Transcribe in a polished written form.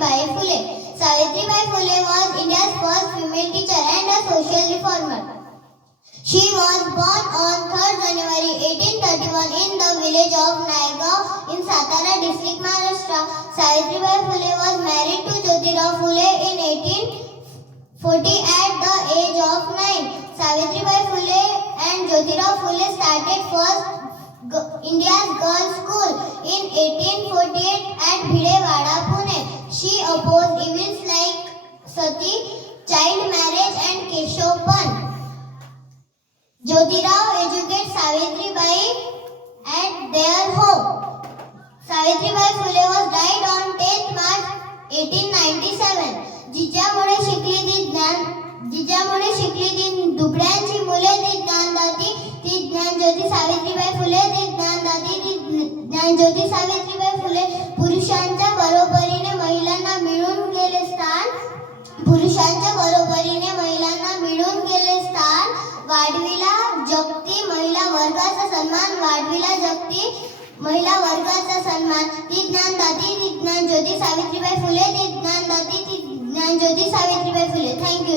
Savitribai Phule. Savitribai Phule was India's first female teacher and a social reformer. She was born on 3rd January 1831 in the village of Naigaon in Satara district, Maharashtra. Savitribai Phule was married to Jyotirao Phule in 1840 at the age of 9. Savitribai Phule and Jyotirao Phule started first India's girls' school in 1848 at Bhidewada, Pune. She opposed evils like sati, child marriage and Keshopan. Jyotirao educated Savitribai at their home. Savitribai Phule was died on 10th March 1897. जिच्यामुळे शिकली ती दुबळ्यांची मुले ती ज्ञानदाती, ती ज्ञानज्योती सावित्रीबाई फुले, ती ज्ञानदाती, ती ज्ञानज्योती सावित्रीबाई फुले. पुरुषांच्या बरोबरीने महिलांना मिळून गेले स्थान, पुरुषांच्या बरोबरीने महिलांना मिळून गेले स्थान. वाढविला जगती महिला वर्गाचा सन्मान, वाढविला जगती महिला वर्गाचा सन्मान. ती ज्ञानदाती, ती ज्ञानज्योती सावित्रीबाई फुले, ती ज्ञानदाती, ती ज्ञानज्योती सावित्रीबाई फुले. थँक्यू.